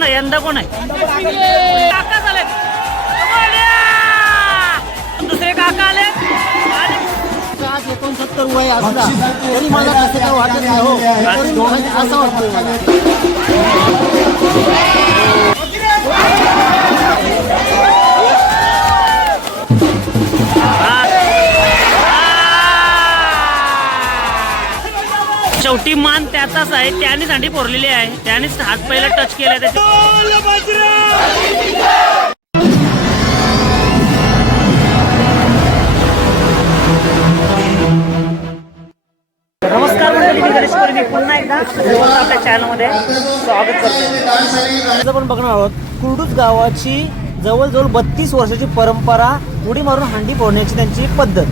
कोण आहे यंदा कोण आहे? काका झाले दुसरे काका आले. आज एकोणसत्तर वय असला तरी मला कसं काय वाटत नाही हो. असं वाटतं शेवटी मान त्याचाच आहे. त्यानेच अंडी पोरलेली आहे. त्यानेच हात पहिला टच केला त्याच्या नमस्कार पुन्हा एकदा आपल्या चॅनलमध्ये स्वागत करतो आपण बघणार आहोत कुर्डूस गावाची जवळजवळ बत्तीस वर्षाची परंपरा उडी मारून हांडी फोडण्याची त्यांची पद्धत.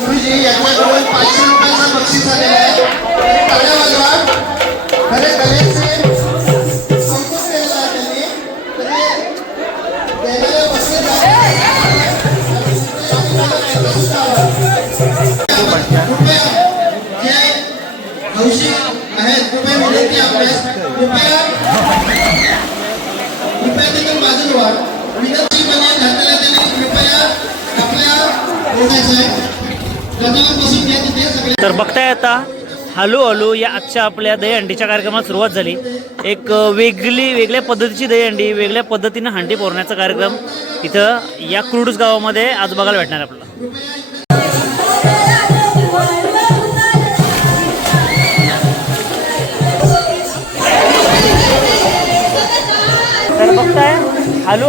गुरुजी यांच्याकडून पाचशे रुपयांचा बक्षीस आलेला आहे आणि टाळ्या हळूहळू या आजच्या आपल्या दहीहंडीच्या कार्यक्रमात सुरुवात झाली. एक वेगळी वेगळ्या पद्धतीची दहीहंडी वेगळ्या पद्धतीनं हंडी पोरण्याचा कार्यक्रम इथं या क्रुडूस गावामध्ये आज बघायला भेटणार आपल्याला. तर बघताय हळू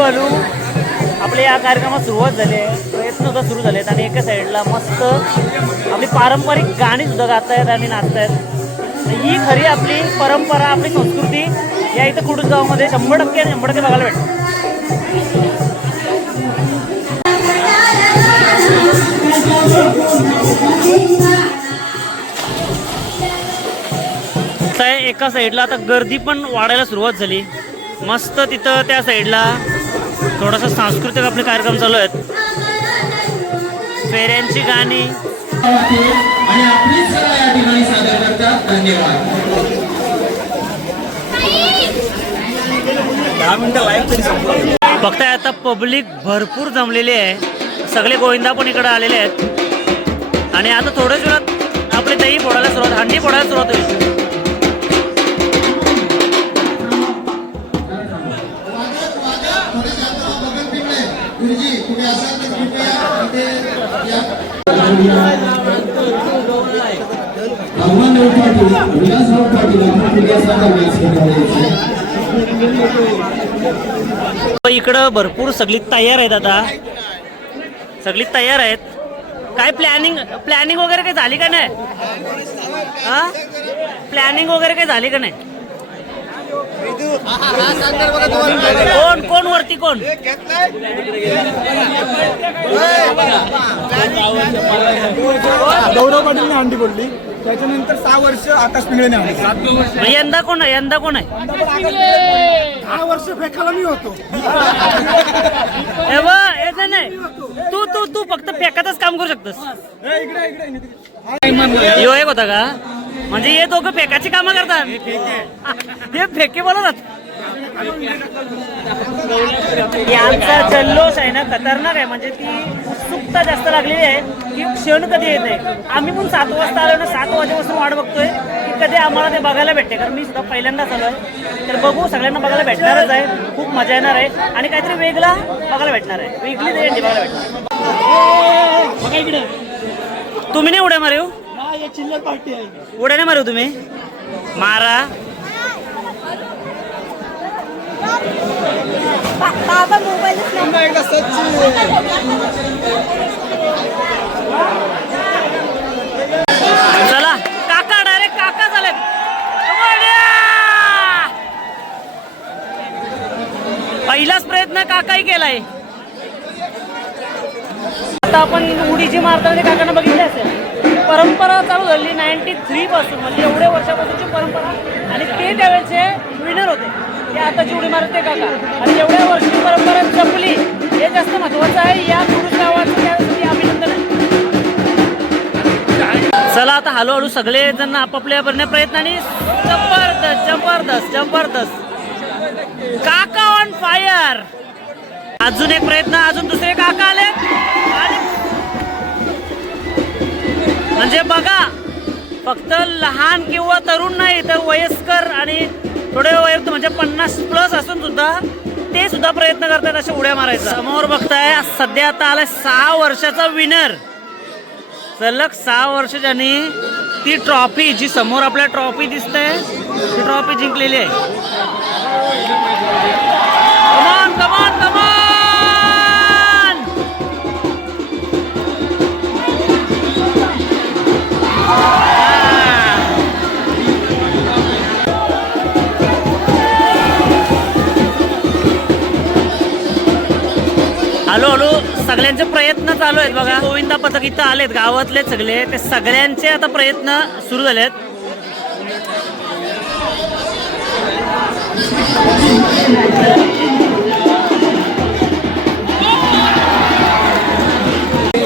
आपल्या या कार्यक्रमात सुरुवात झाली आहे. प्रयत्न सुद्धा सुरू झाले आहेत आणि एका साईडला मस्त आपली पारंपरिक गाणी सुद्धा गातायत आणि नाचतायत. ही खरी आपली परंपरा आपली संस्कृती या इथं कुडूस गावामध्ये शंभर टक्के आणि शंभर टक्के बघायला भेटते. एका साईडला आता गर्दी पण वाढायला सुरुवात झाली. मस्त तिथं त्या साईडला थोडासा सांस्कृतिक आपले कार्यक्रम चालू आहेत. फेऱ्यांची गाणी आणि आपली सभा या ठिकाणी सादर करतात. धन्यवाद. बघताय आता पब्लिक भरपूर जमलेली आहे. सगळे गोविंदा पण इकडे आलेले आहेत. आणि आता थोड्याच वेळात आपली दही फोडायला सुरुवात हंडी फोडायला सुरुवात होईल. गुरुजी तुम्ही असाल तर कृपया इथे पाटील पाटील आपण इकडं भरपूर सगळी तयार आहेत आता. सगळी तयार आहेत. काय प्लॅनिंग प्लॅनिंग वगैरे काही झाली का नाही? हा? प्लॅनिंग वगैरे काही झाली का नाही? कोण कोण वरती कोण? गौरव पाटीलने हंडी बोलली त्याच्यानंतर सहा वर्ष आकाश पिंगळेने मग यंदा कोण आहे? यंदा कोण आहे? दहा वर्ष फेकायला मी होतो. ए वा, ए नाही, नाही. तू तू तू फक्त फेकातच काम करू शकतोस. इकडे इकडे इकडे. यो एक होता का? म्हणजे हे दोघं फेकाची कामं करतात. हे फेके बोलतात यांचा जल्लोष आहे ना खतरनाक आहे. म्हणजे ती उत्सुकता जास्त लागलेली आहे की क्षण कधी येते आम्ही पण सात वाजता आलो ना सात वाजेपासून वाट बघतोय की कधी आम्हाला ते बघायला भेटते. कारण मी सुद्धा पहिल्यांदाच आलो आहे तर बघू सगळ्यांना बघायला भेटणारच आहे. खूप मजा येणार आहे. आणि काहीतरी वेगळा बघायला भेटणार आहे. वेगळी बघायला भेटणार तुम्ही नाही उड्या मारू? चिल्लर पार्टी आहे उड्या नाही मारू तुम्ही। मारा। बाबा मोबाईलच नाही एकदा चला। काका डायरेक्ट काका झाले। पहिलाच प्रयत्न काकाही केलाय. आता आपण उडी जी मारताना ते काकांना बघितले असेल. परंपरा चालू झाली नाईन्टी थ्रीपासून म्हणजे एवढ्या वर्षापासूनची परंपरा. आणि ते त्यावेळेचे विनर होते. ते आताची उडी मारते काका. आणि एवढ्या वर्षी परंपरा जपली हे जास्त महत्वाचं आहे. या पुरुष गावाचं त्यावेळेस अभिनंदन चला आता हळूहळू सगळे जण आपापल्या भरण्या प्रयत्नाने जबरदस्त जबरदस्त जबरदस्त. काका ऑन फायर अजून एक प्रयत्न अजून दुसरे काका आले. आणि म्हणजे बघा फक्त लहान किंवा तरुण नाही तर वयस्कर आणि थोडे वयस्क म्हणजे पन्नास प्लस असून सुद्धा ते सुद्धा प्रयत्न करतात अशा उड्या मारायचा. समोर बघताय सध्या आता आलाय सहा वर्षाचा विनर सलग सहा वर्ष ज्यांनी ती ट्रॉफी जी समोर आपल्या ट्रॉफी दिसते ती ट्रॉफी जिंकलेली आहे. कमान कमान कमान हळू सगळ्यांचे प्रयत्न चालू आहेत बघा. गोविंदा पथक इथं आलेत गावातले सगळे. ते सगळ्यांचे आता प्रयत्न सुरू झालेत.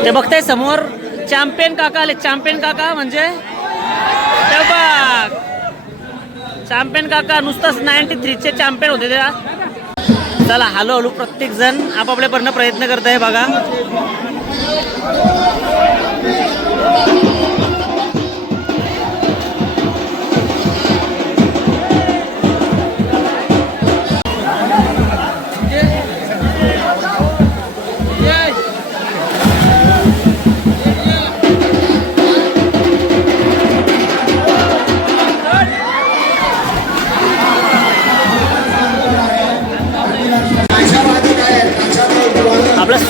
ते बघताय समोर चॅम्पियन काका आले. चॅम्पियन काका म्हणजे चॅम्पियन काका नुसताच नाईन्टी थ्रीचे चॅम्पियन होते त्या चला हळूहळू प्रत्येक जण आपापल्यापर्यंत प्रयत्न करत आहे बघा.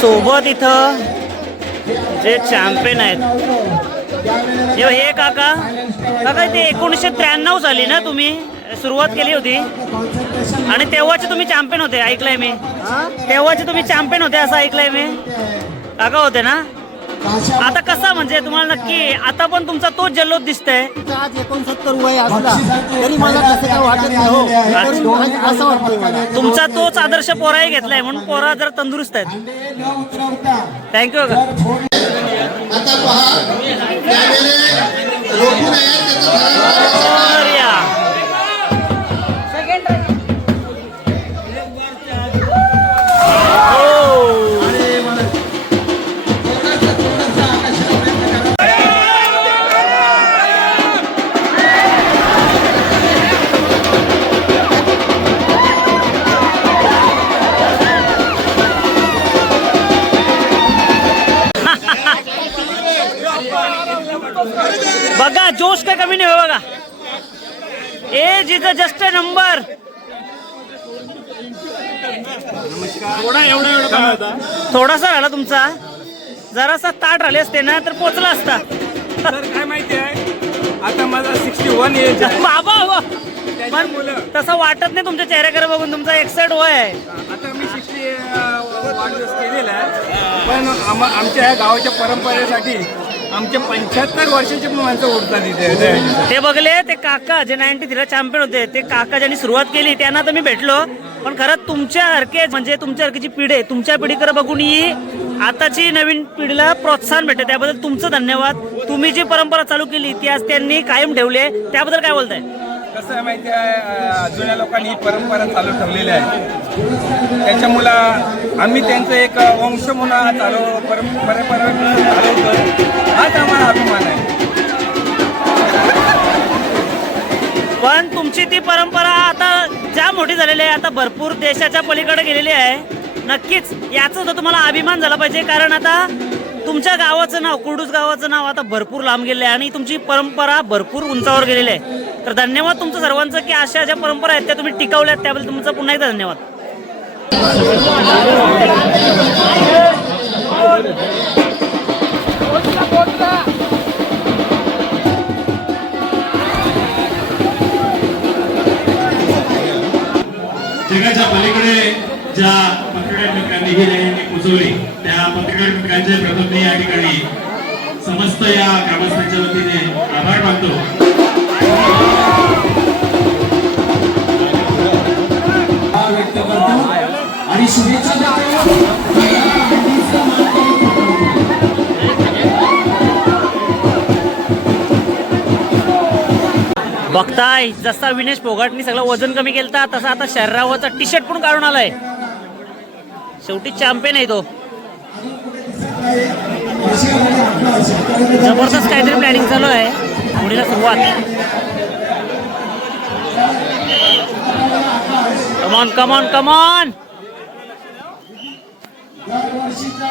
सोबत इथं जे चॅम्पियन आहेत. हे हे काका काका ते एकोणीसशे त्र्याण्णव साली ना तुम्ही? सुरुवात केली होती. आणि तेव्हाचे तुम्ही चॅम्पियन होते ऐकलंय मी. तेव्हाचे तुम्ही चॅम्पियन होते असं ऐकलंय मी. काका होते ना? आता कसा म्हणजे तुम्हाला नक्की आता पण तुमचा तोच जल्लोष दिसतंय? आज एकोणसत्तर वय असला तरी मला कसं काय वाटत नाही हो. असं वाटतंय मला तुमचा तोच आदर्श पोराही घेतलाय म्हणून पोरा जरा तंदुरुस्त आहेत. थँक्यू आता पहा कॅमेरे रोखून आहे त्याचा इज जस्ट नंबर. थोडासा राहिला तुमचा. जरासा ताट राहिले असते ना तर पोचला असता. काय माहिती आहे? आता माझा सिक्स्टी वन एज आहे. बाबा. पण मुलं. तसं वाटत नाही तुमच्या चेहऱ्याकडे बघून तुमचा एकसठ वय आहे. आता मी सिक्स्टी वाढदिवस केलेला आहे. पण आम आमच्या ह्या गावाच्या परंपरेसाठी आमचे पंच्याहत्तर वर्षाचे पण माणसं उठतात इथे ते बघले ते काका जे नाईन्टी थ्रीला चॅम्पियन होते ते काका ज्यांनी सुरुवात केली त्यांना तर मी भेटलो. पण खरंच तुमच्यासारखे म्हणजे तुमच्यासारखीची पिढी आहे तुमच्या पिढीकडे बघून ही आताची नवीन पिढीला प्रोत्साहन भेटते. त्याबद्दल तुमचं धन्यवाद. तुम्ही जी परंपरा चालू केली ती आज त्यांनी कायम ठेवली आहे. त्याबद्दल काय बोलताय? कसं आहे माहिती आहे जुन्या लोकांनी ही परंपरा चालू ठेवलेली आहे. त्याच्यामुळं आम्ही त्यांचं एक वंश म्हणून चालू परंपरा चालवतो हाच आम्हाला अभिमान आहे. पण तुमची ती परंपरा आता ज्या मोठी झालेली आहे आता भरपूर देशाच्या पलीकडे गेलेली आहे. नक्कीच याचा सुद्धा तुम्हाला अभिमान झाला पाहिजे कारण आता तुमच्या गावाचं नाव कुर्डूस गावाचं नाव आता भरपूर लांब गेलं आहे आणि तुमची परंपरा भरपूर उंचावर गेलेली आहे. तर धन्यवाद तुमचं सर्वांचं की अशा ज्या परंपरा आहेत त्या तुम्ही टिकवल्यात त्याबद्दल तुमचं पुन्हा एकदा धन्यवाद. जगाच्या पलीकडे ज्या पत्रकार मित्रांनी रॅली त्या पत्रकार मित्रांचे प्रथम मी या ठिकाणी समस्त या ग्रामस्थांच्या वतीने आभार मानतो. व्यक्त करतो. आणि शुभेच्छा बघताय जसा विनेश फोगाटनी सगळं वजन कमी केलं तसा आता शरीरावरचा टी शर्ट पण काढून आलाय. शेवटी चॅम्पियन आहे तो. जबरदस्त काहीतरी प्लॅनिंग चालू आहे. पुढीला सुरुवात. कमॉन कमॉन कमॉन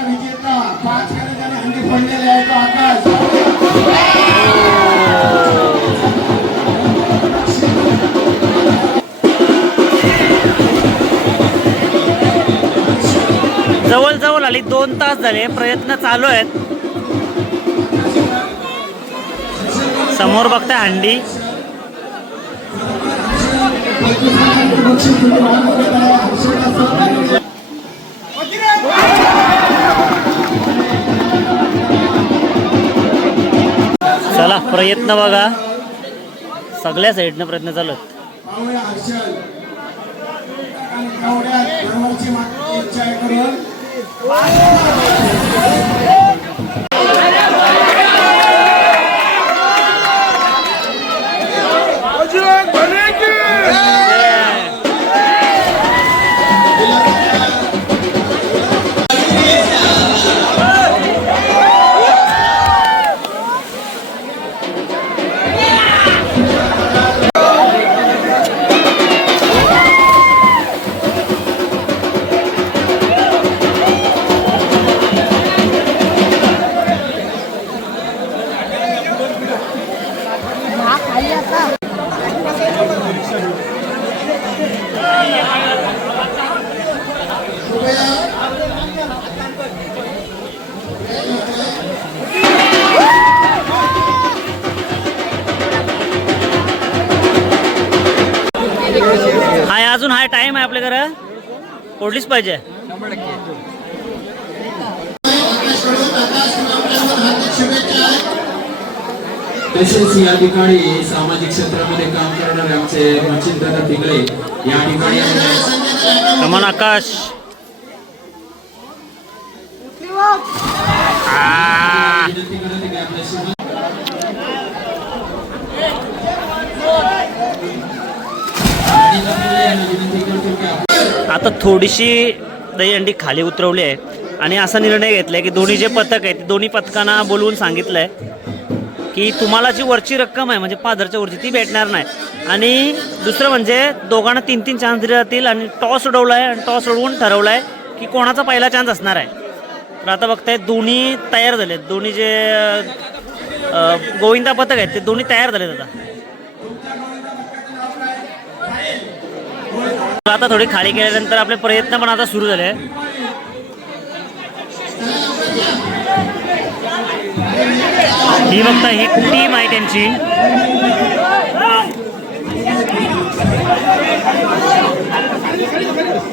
विजेता जवळजवळ आली दोन तास झाले प्रयत्न चालू आहेत. समोर बघताय हंडी. चला प्रयत्न बघा. सगळ्या साईडनं प्रयत्न चालू आहेत. Vai! पोडलीच पाहिजे. तसेच या ठिकाणी सामाजिक क्षेत्रामध्ये काम करणारे आमचे मच्छिंद्रनाथ तिगळे या ठिकाणी कमन आकाश. विनंती करत की आता थोडीशी दहीहंडी खाली उतरवली आहे. आणि असा निर्णय घेतलाय की दोन्ही जे पथक आहेत दोन्ही पथकांना बोलवून सांगितलंय की तुम्हाला जी वरची रक्कम आहे म्हणजे पाच हजारच्या वरची ती भेटणार नाही. आणि दुसरं म्हणजे दोघांना तीन तीन चान्स दिले जातील आणि टॉस उडवला आहे आणि टॉस उडवून ठरवला आहे की कोणाचा पहिला चान्स असणार आहे. तर आता बघताय दोन्ही तयार झालेत. दोन्ही जे गोविंदा पथक आहेत ते दोन्ही तयार झालेत आता. आता थोडी खाली केल्यानंतर आपले प्रयत्न पण आता सुरू झाले. ही बघता ही टीम आहे त्यांची.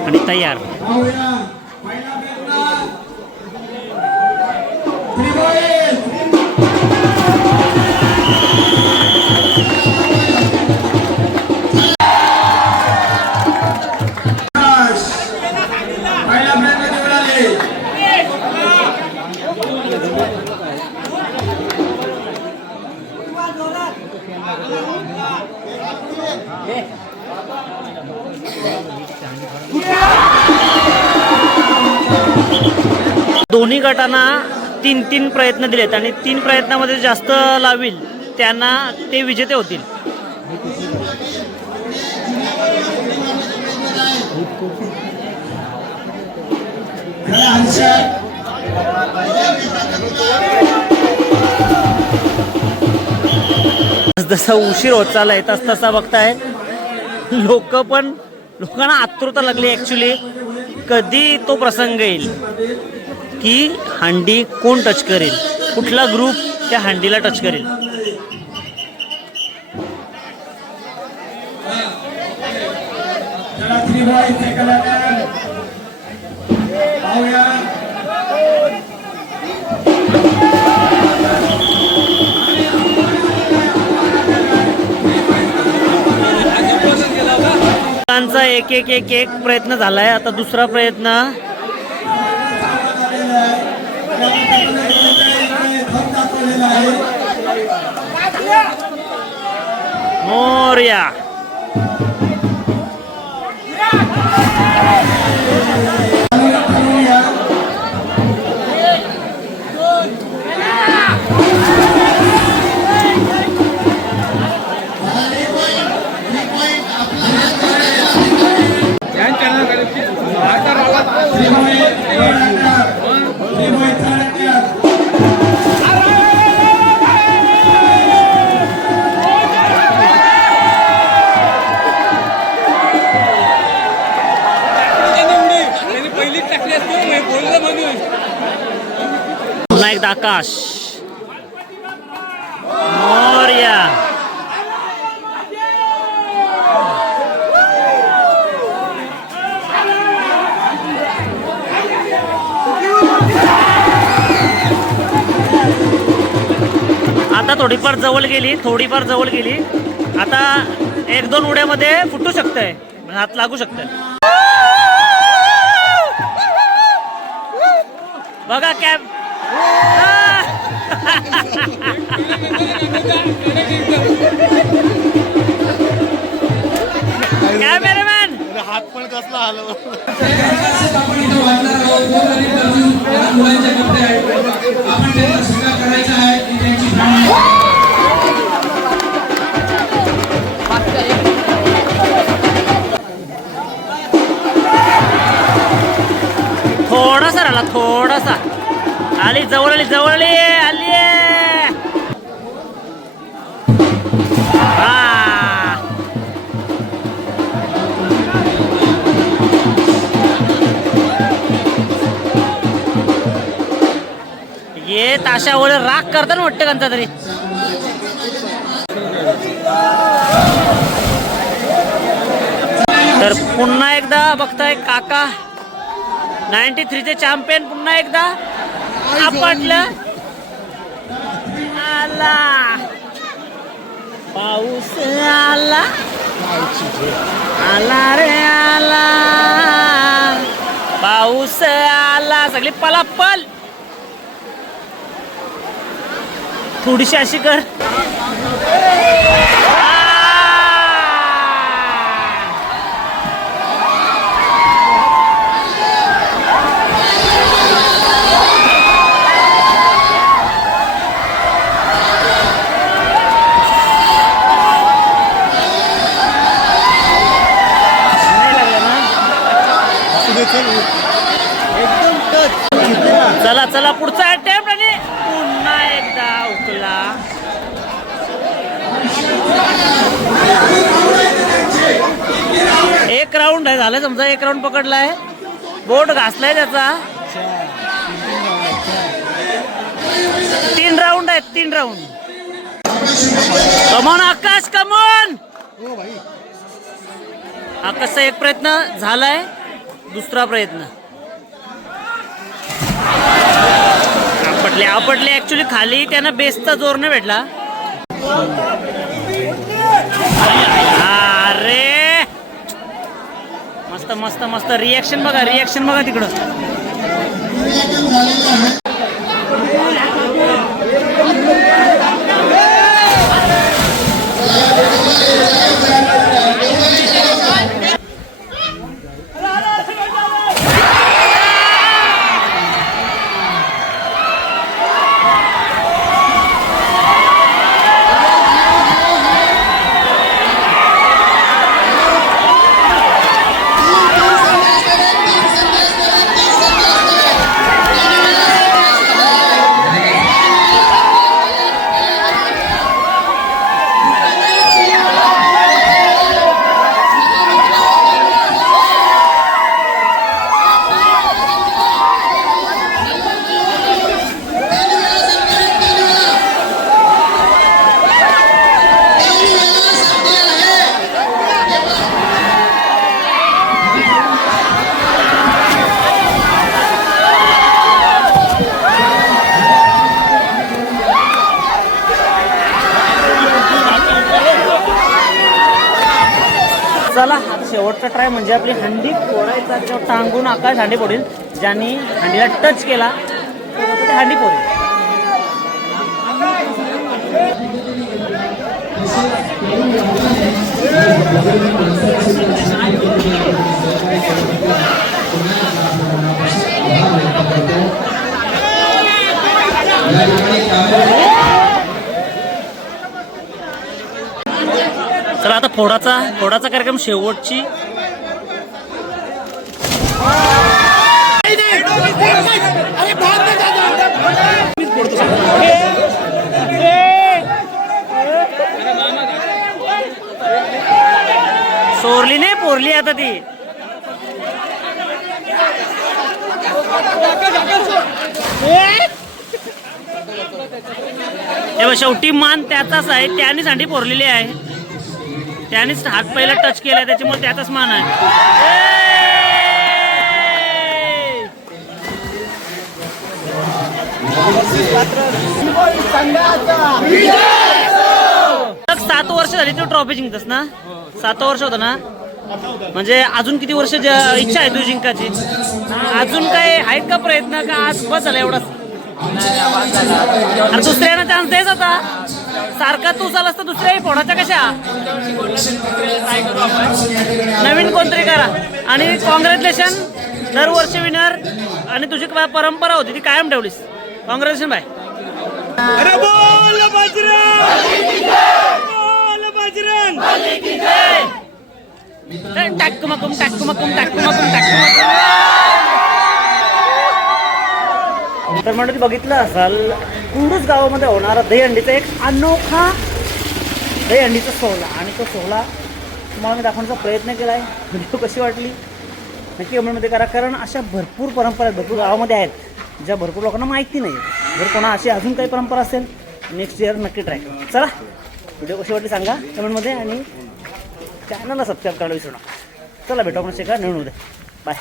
आणि तयार. दोन्ही गटांना तीन तीन प्रयत्न दिलेत आणि तीन प्रयत्नामध्ये जास्त लावील त्यांना ते विजेते होतील. खरं जसा उशीर होत चाललाय तस तसा बघताय. लोक पण लोकांना आतुरता लागली ॲक्च्युली कधी तो प्रसंग येईल की हंडी कोण टच करेल? कुठला ग्रुप त्या हंडीला टच करेल? चला त्रिभुवन एक एक एक एक प्रयत्न झालाय. आता दुसरा प्रयत्न. मोर्या. थोडीफार जवळ गेली थोडीफार जवळ गेली. आता एक दोन उड्यामध्ये फुटू शकतंय. हात लागू शकतंय. बघा कॅब कॅमेरामॅन! हात पण कसला हलव थोडासा राहिला थोडासा. आली जवळ आली जवळ आली आली. ये ताशावर राग करतात ना वाटतं कोणता तरी. तर पुन्हा एकदा बघताय काका. नाईन्टी थ्रीचे चॅम्पियन पुन्हा एकदा. आपटलं. आला. पाऊस आला. आला रे आला. पाऊस आला. सगळी पलापल. थोडीशी अशी कर आ! नाही लागलं ना एकदम टच चला चला पुढचा अटेम्प्ट आणि पुन्हा एकदा उकला एक राऊंड आहे झालं समजा एक राऊंड पकडलाय. बोट घासलाय त्याचा. तीन राऊंड आहेत तीन round come on Akash come on! आकाशचा एक प्रयत्न झालाय दुसरा प्रयत्न. आपटले आपटले ऍक्च्युली खाली त्यांना बेसचा जोर नाही भेटला अरे! मस्त मस्त मस्त. रिॲक्शन बघा रिॲक्शन बघा तिकडं. शेवटचा ट्राय म्हणजे आपली हंडी फोडायचा किंवा टांगून आकाश हांडी फोडेल ज्यांनी हंडीला टच केला तर हंडी फोडेल? आता फोडाचा फोडाचा कार्यक्रम शेवटची. सोरली नाही पोरली आता ती. शेवटी मान त्याचाच आहे त्याने सांडी पोरलेली आहे. त्यानेच हात पहिला टच केलाय त्याच्यामुळे त्याचाच मान आहे. सात वर्ष झाली तू ट्रॉफी जिंकतस ना? सात वर्ष होतं ना? म्हणजे अजून किती वर्ष इच्छा आहे तुझी जिंकायची? अजून काय आहेत का प्रयत्न का आज बस झाला एवढाच? दुसऱ्यानं चान्स द्यायचा होता. सारखा तू झालास तर दुसऱ्याही फोडाच्या कशा? नवीन कोणतरी करा. आणि कॉंग्रॅच्युलेशन दरवर्षी विनर आणि तुझी काय परंपरा होती ती कायम ठेवलीस. Congratulation bye. अरे बोल बजरंग बोल बजरंग टाकमकुम टाकमकुम टाकमकुम टाकमकुम तर म्हणून बघितलं असाल कुंडूस गावामध्ये होणारा दहीहंडीचा एक अनोखा दहीहंडीचा सोहळा. आणि तो सोहळा तुम्हाला मी दाखवण्याचा प्रयत्न केला आहे व्हिडिओ कशी वाटली? नक्की कमेंटमध्ये करा. कारण अशा भरपूर परंपरा आहेत. भरपूर गावामध्ये आहेत. ज्या भरपूर लोकांना माहिती नाही जर कोणा अशी अजून काही परंपरा असेल नेक्स्ट इयर नक्की ट्राय करा. चला व्हिडिओ कशी वाटली सांगा कमेंटमध्ये आणि चॅनलला सबस्क्राईब करायला विसरू नका. चला भेटू आपण शिका नवीन उद्या. बाय